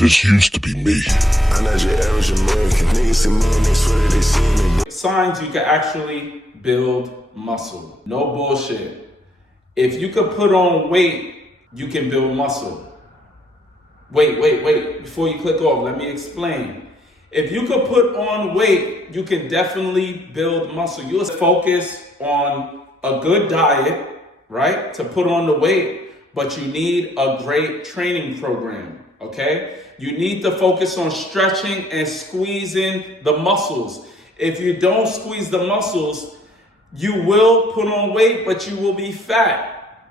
This used to be me. I'm not your average American. Niggas see money, they swear that they see me. Signs you can actually build muscle. No bullshit. If you could put on weight, you can build muscle. Wait. Before you click off, let me explain. If you could put on weight, you can definitely build muscle. You'll focus on a good diet, right, to put on the weight, but you need a great training program, okay? You need to focus on stretching and squeezing the muscles. If you don't squeeze the muscles, you will put on weight, but you will be fat.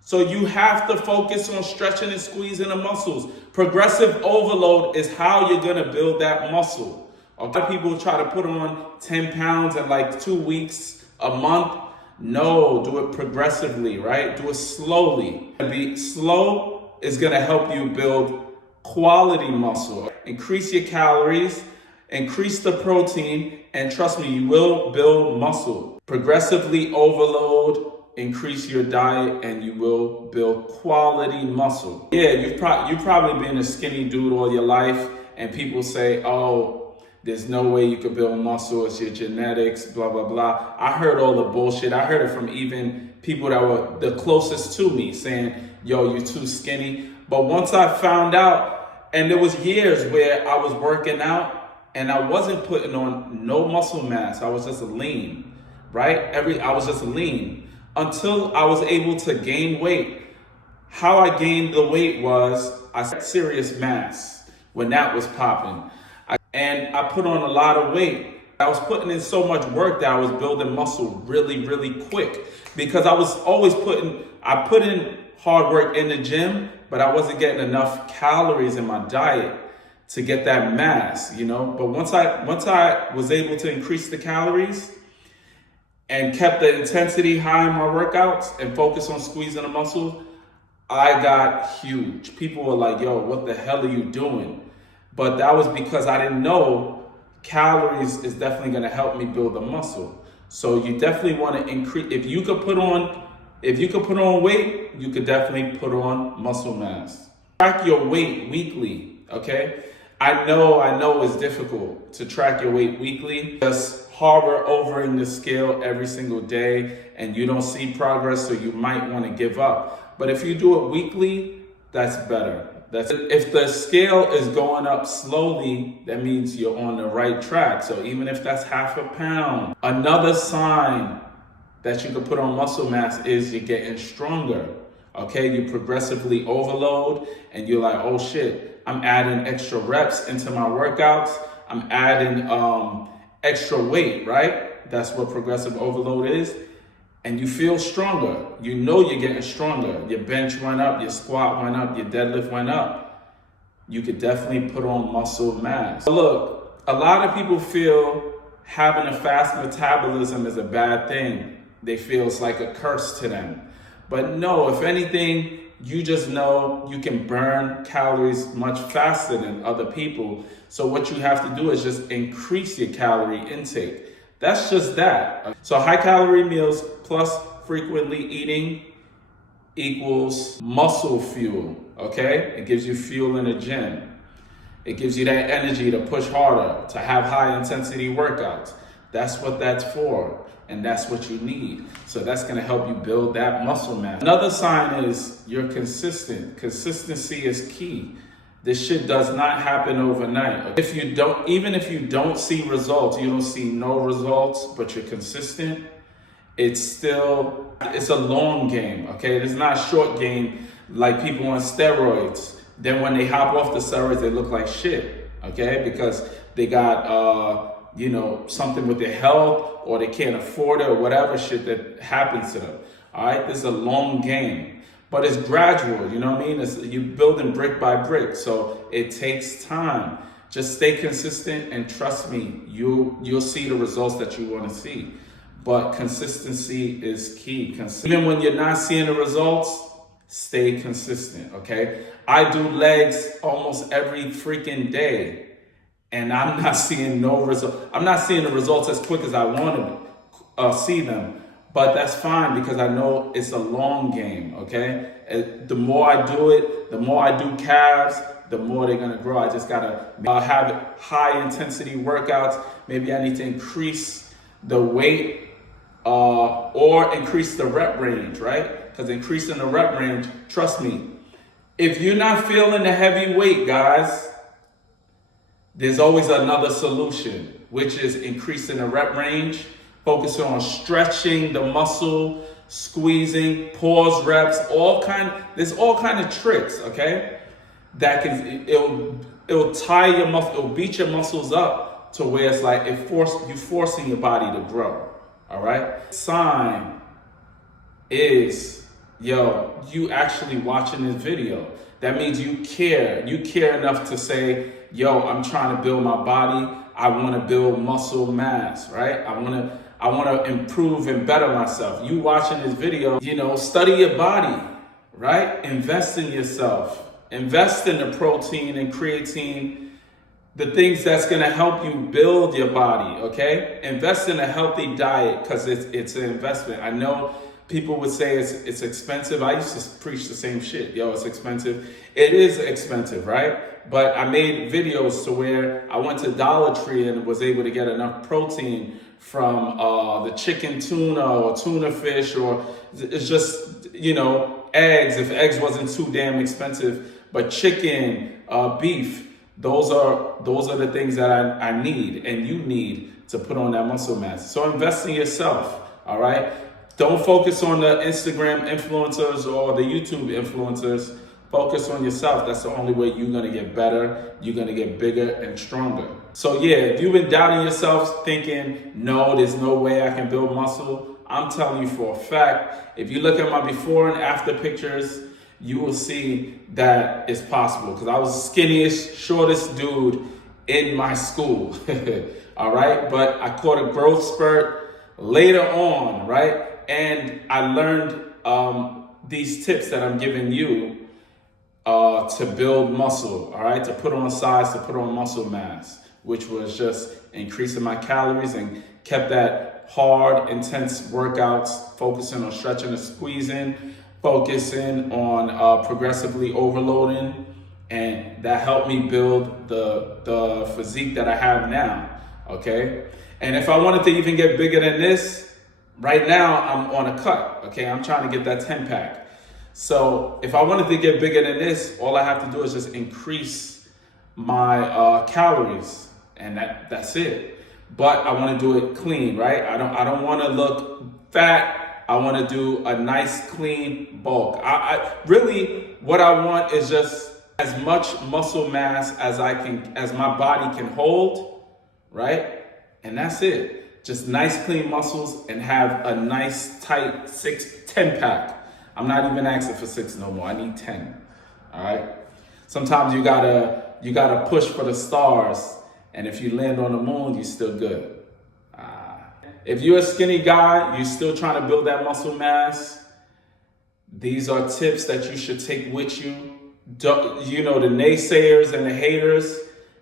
So you have to focus on stretching and squeezing the muscles. Progressive overload is how you're gonna build that muscle. A lot of people try to put on 10 pounds in like 2 weeks, a month. No, do it progressively, right? Do it slowly. Be slow is gonna help you build quality muscle. Increase your calories, increase the protein, and trust me, you will build muscle. Progressively overload, increase your diet, and you will build quality muscle. Yeah, you've probably been a skinny dude all your life, and people say, oh, there's no way you could build muscle, it's your genetics, blah, blah, blah. I heard all the bullshit. I heard it from even people that were the closest to me saying, yo, you're too skinny. But once I found out, and there was years where I was working out and I wasn't putting on no muscle mass, I was just lean, right? I was just lean. Until I was able to gain weight. How I gained the weight was I had serious mass when that was popping. And I put on a lot of weight. I was putting in so much work that I was building muscle really, really quick. Because I was always I put in hard work in the gym, but I wasn't getting enough calories in my diet to get that mass, you know? But once I was able to increase the calories, and kept the intensity high in my workouts and focus on squeezing the muscle, I got huge. People were like, yo, what the hell are you doing? But that was because I didn't know calories is definitely gonna help me build the muscle. So you definitely wanna increase, if you could put on weight, you could definitely put on muscle mass. Track your weight weekly, okay? I know it's difficult to track your weight weekly. Just hover over in the scale every single day and you don't see progress, so you might want to give up. But if you do it weekly, that's better. If the scale is going up slowly, that means you're on the right track. So even if that's half a pound, another sign that you can put on muscle mass is you're getting stronger. Okay, you progressively overload and you're like, oh shit, I'm adding extra reps into my workouts. I'm adding extra weight, right? That's what progressive overload is. And you feel stronger. You know you're getting stronger. Your bench went up, your squat went up, your deadlift went up. You could definitely put on muscle mass. Look, a lot of people feel having a fast metabolism is a bad thing. They feel it's like a curse to them. But no, if anything, you just know you can burn calories much faster than other people. So what you have to do is just increase your calorie intake. That's just that. So high calorie meals plus frequently eating equals muscle fuel, okay? It gives you fuel in the gym. It gives you that energy to push harder, to have high intensity workouts. That's what that's for, and that's what you need. So that's gonna help you build that muscle mass. Another sign is you're consistent. Consistency is key. This shit does not happen overnight. Even if you don't see results, you don't see no results, but you're consistent, it's a long game, okay? It's not a short game like people on steroids. Then when they hop off the steroids, they look like shit, okay? Because they got, something with their health, or they can't afford it, or whatever shit that happens to them, all right? This is a long game. But it's gradual, you know what I mean? You're building brick by brick, so it takes time. Just stay consistent and trust me, you'll see the results that you want to see. But consistency is key. Even when you're not seeing the results, stay consistent, okay? I do legs almost every freaking day, and I'm not seeing no result. I'm not seeing the results as quick as I want to see them. But that's fine because I know it's a long game, okay? The more I do it, the more I do calves, the more they're gonna grow. I just gotta have high intensity workouts. Maybe I need to increase the weight or increase the rep range, right? Because increasing the rep range, trust me, if you're not feeling the heavy weight, guys, there's always another solution, which is increasing the rep range, focusing on stretching the muscle, squeezing, pause reps, there's all kind of tricks, okay? That it'll tie your muscle, it'll beat your muscles up to where it's like you're forcing your body to grow. All right. Sign is, you actually watching this video. That means you care. You care enough to say, I'm trying to build my body. I want to build muscle mass, right? I want to improve and better myself. You watching this video, study your body, right? Invest in yourself. Invest in the protein and creatine, the things that's going to help you build your body, okay? Invest in a healthy diet because it's an investment. I know people would say it's expensive. I used to preach the same shit. It's expensive. It is expensive, right? But I made videos to where I went to Dollar Tree and was able to get enough protein from the chicken tuna or tuna fish, or it's just, eggs, if eggs wasn't too damn expensive, but chicken, beef. Those are the things that I need and you need to put on that muscle mass. So invest in yourself, all right? Don't focus on the Instagram influencers or the YouTube influencers. Focus on yourself. That's the only way you're gonna get better. You're gonna get bigger and stronger. So if you've been doubting yourself, thinking, no, there's no way I can build muscle, I'm telling you for a fact, if you look at my before and after pictures, you will see that it's possible. Because I was the skinniest, shortest dude in my school, all right? But I caught a growth spurt later on, right? And I learned these tips that I'm giving you to build muscle, all right? To put on size, to put on muscle mass, which was just increasing my calories and kept that hard, intense workouts, focusing on stretching and squeezing, focusing on progressively overloading, and that helped me build the physique that I have now, okay? And if I wanted to even get bigger than this, right now I'm on a cut, okay? I'm trying to get that 10-pack. So if I wanted to get bigger than this, all I have to do is just increase my calories, and that's it. But I want to do it clean, right? I don't want to look fat. I want to do a nice clean bulk. I really, what I want is just as much muscle mass as my body can hold, right? And that's it. Just nice clean muscles and have a nice tight 10 pack. I'm not even asking for 6 no more. I need 10. All right. Sometimes you gotta push for the stars, and if you land on the moon, you're still good. If you're a skinny guy, you're still trying to build that muscle mass, these are tips that you should take with you. The naysayers and the haters,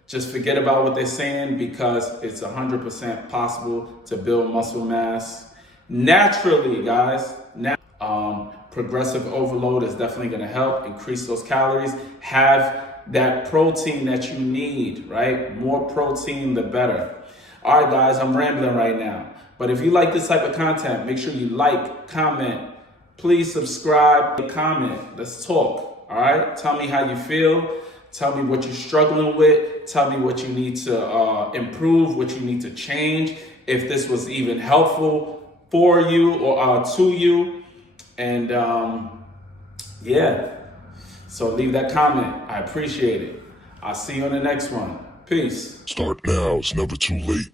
just forget about what they're saying, because it's 100% possible to build muscle mass naturally, guys. Progressive overload is definitely going to help increase those calories. Have that protein that you need, right? More protein, the better. All right, guys, I'm rambling right now. But if you like this type of content, make sure you like, comment. Please subscribe, comment. Let's talk, all right? Tell me how you feel. Tell me what you're struggling with. Tell me what you need to improve, what you need to change. If this was even helpful for you or to you. And so leave that comment. I appreciate it. I'll see you on the next one. Peace. Start now, it's never too late.